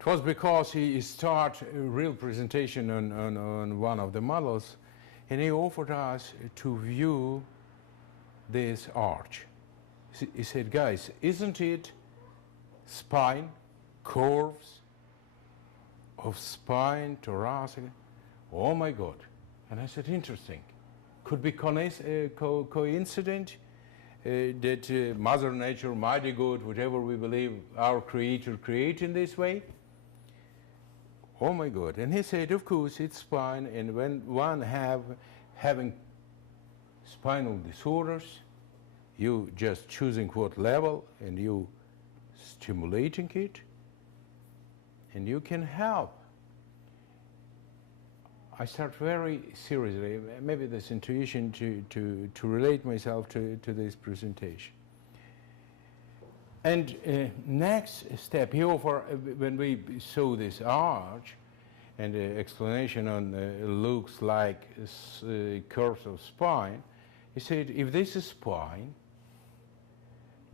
It was because he started a real presentation on one of the models, and he offered us to view this arch. He said, guys, isn't it spine, curves of spine, thoracic? Oh my God. And I said, interesting. Could be coincident that Mother Nature, mighty good, whatever we believe our Creator created in this way. Oh my God. And he said, of course, it's spine, and when one having spinal disorders, you just choosing what level and you stimulating it, and you can help. I start very seriously, maybe this intuition to relate myself to this presentation. And next step, he offered, when we saw this arch, and the explanation on looks like curves of spine, he said, if this is spine,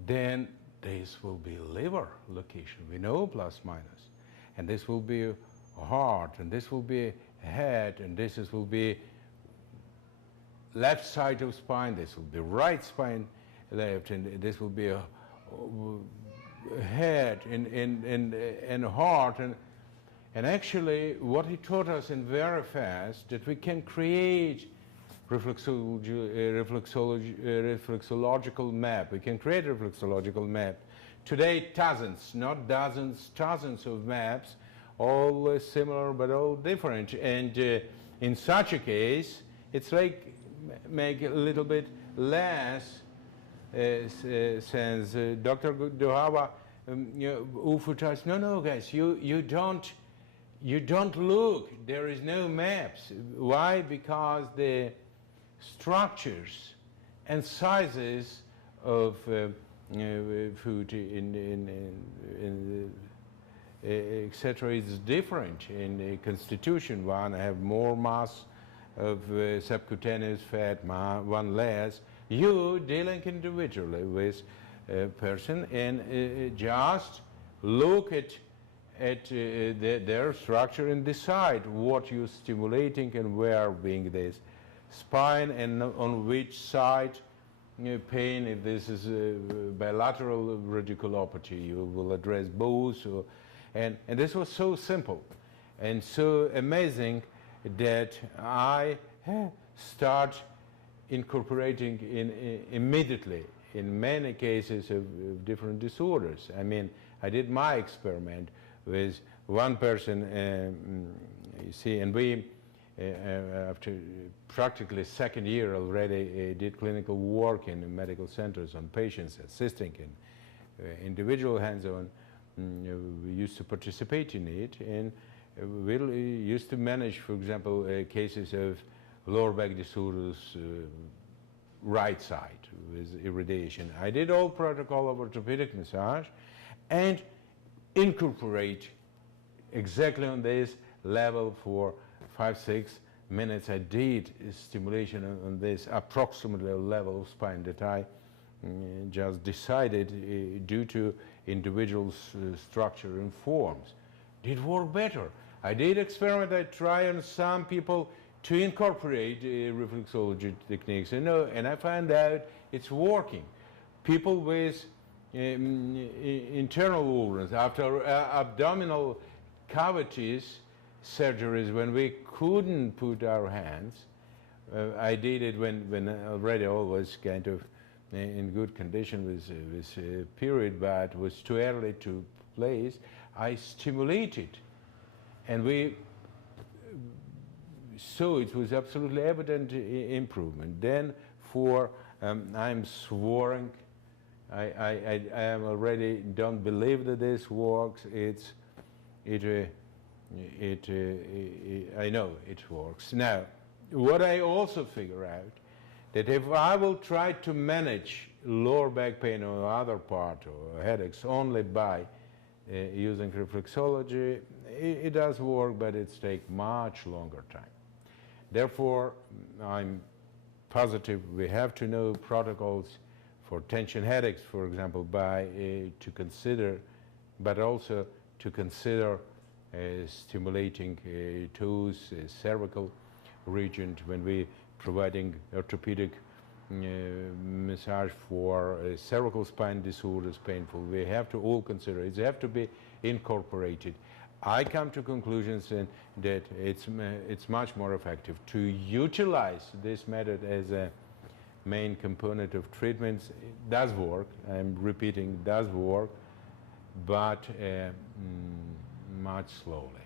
then this will be liver location. We know plus minus. And this will be a heart, and this will be a head, and this will be left side of spine, this will be right spine left, and this will be a head and heart. And actually, what he taught us in very fast, that we can create reflexological map. We can create a reflexological map. Today, dozens, not dozens, thousands of maps, all similar but all different. And in such a case, it's like make a little bit less sense. Dr. Dohava offered us, no, guys, you don't look. There is no maps. Why? Because the structures and sizes of food etc. is different. In the constitution, one have more mass of subcutaneous fat, one less. You dealing individually with a person and just look at their structure and decide what you're stimulating and where being this spine and on which side pain. If this is bilateral radiculopathy, you will address both. And this was so simple and so amazing that I start incorporating immediately in many cases of different disorders. I mean, I did my experiment with one person, you see, and we, after practically second year already, did clinical work in medical centers on patients, assisting in individual hands-on. We used to participate in it, and we used to manage, for example, cases of lower back disorders, right side with irradiation. I did all protocol of orthopedic massage and incorporate exactly on this level for 5-6 minutes. I did stimulation on this approximately level of spine that I just decided due to individuals' structure and forms. Did work better. I did experiment. I try on some people to incorporate reflexology techniques, and I find out it's working. People with internal organs, after abdominal cavities surgeries, when we couldn't put our hands, I did it when already always kind of in good condition with period, but was too early to place. I stimulated, and we saw it was absolutely evident improvement. Then for I'm swearing, I am already don't believe that this works. I know it works. Now, what I also figure out, that if I will try to manage lower back pain or other part or headaches only by using reflexology, it does work, but it takes much longer time. Therefore, I'm positive we have to know protocols for tension headaches, for example, to consider, but also to consider stimulating toes, cervical region, when we providing orthopedic massage for cervical spine disorders painful, we have to all consider it. They have to be incorporated. I come to conclusions that it's much more effective to utilize this method as a main component of treatments. It does work, I'm repeating, does work, but much slowly.